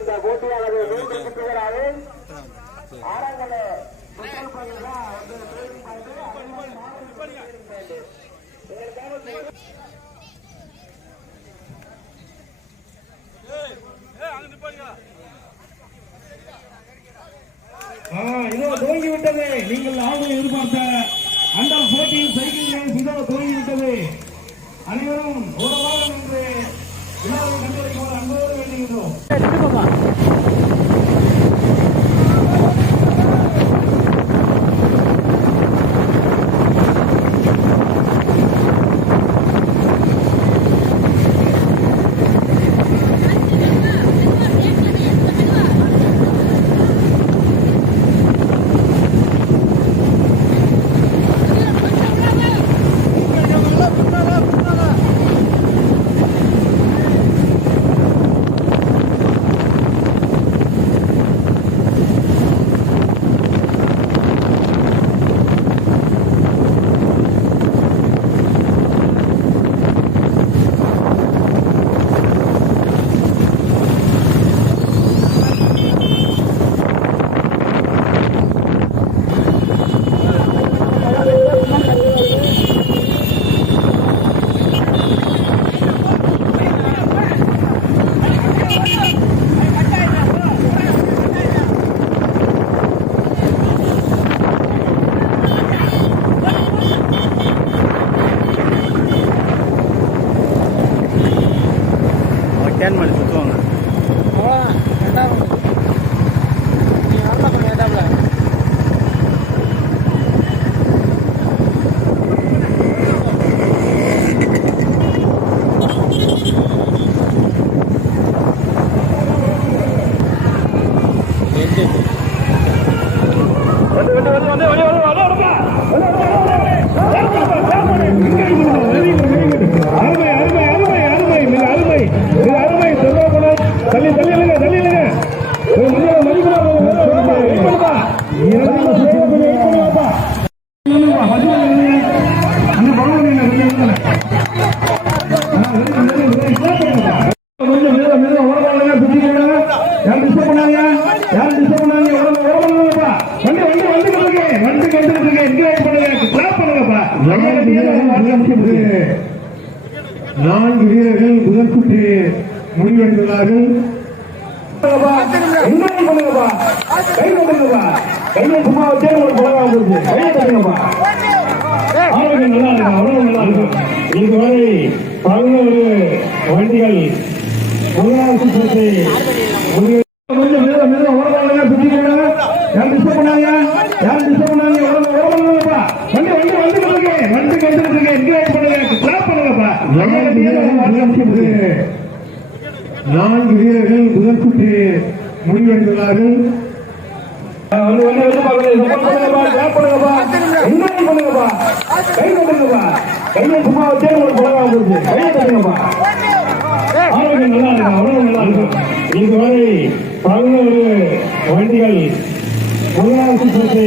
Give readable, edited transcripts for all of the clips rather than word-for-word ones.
இந்த போட்டியானது மூன்று சுற்றுகளாக ஆரங்கள இதோ துவங்கிவிட்டது. நீங்கள் ஆளுநர் எதிர்பார்த்த அந்த போட்டியில் சைக்கிள் ரேஸ் இதோ துவங்கிவிட்டது. அனைவரும் உறவாக நின்று விழாவை கண்டுபிடிக்குமாறு அன்போடு வேண்டுகின்றோம். கேன் பண்ணி சுற்றுவாங்க. நான்கு வீரர்கள் முதல் சுற்று முடிவெடுத்துள்ளார்கள். சும்மா வச்சே ஒரு பழகம் இதுவரை 11 வண்டிகள் முதலாவது சுற்றை கொஞ்சம் மிக உறவாளங்க சுற்றிக்கிறாங்க. யாரும் டிஸ்டர்ப் பண்ணாங்க, யாரும் டிஸ்டர்ப் பண்ணாங்க. வண்டி வண்டி வந்து வந்து கேட்டு என்கரேஜ் பண்ணுங்க, கிளாப் பண்ணுங்கப்பா. 4 வீரர்கள் முதல் சுற்று முடிவெடுத்துள்ளார்கள். கையை சும்மா வச்சே ஒரு பழகம் கையை தட்டுங்கப்பா. இதுவரை 11 வண்டிகள் முதலாவது சுற்றை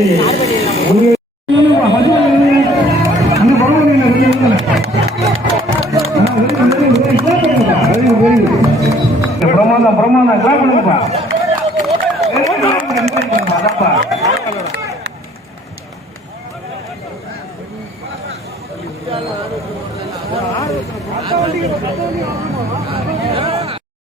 பிரமாதம் பிரமாதம் கிளாப் பண்ணுங்கப்பா. அதாப்பா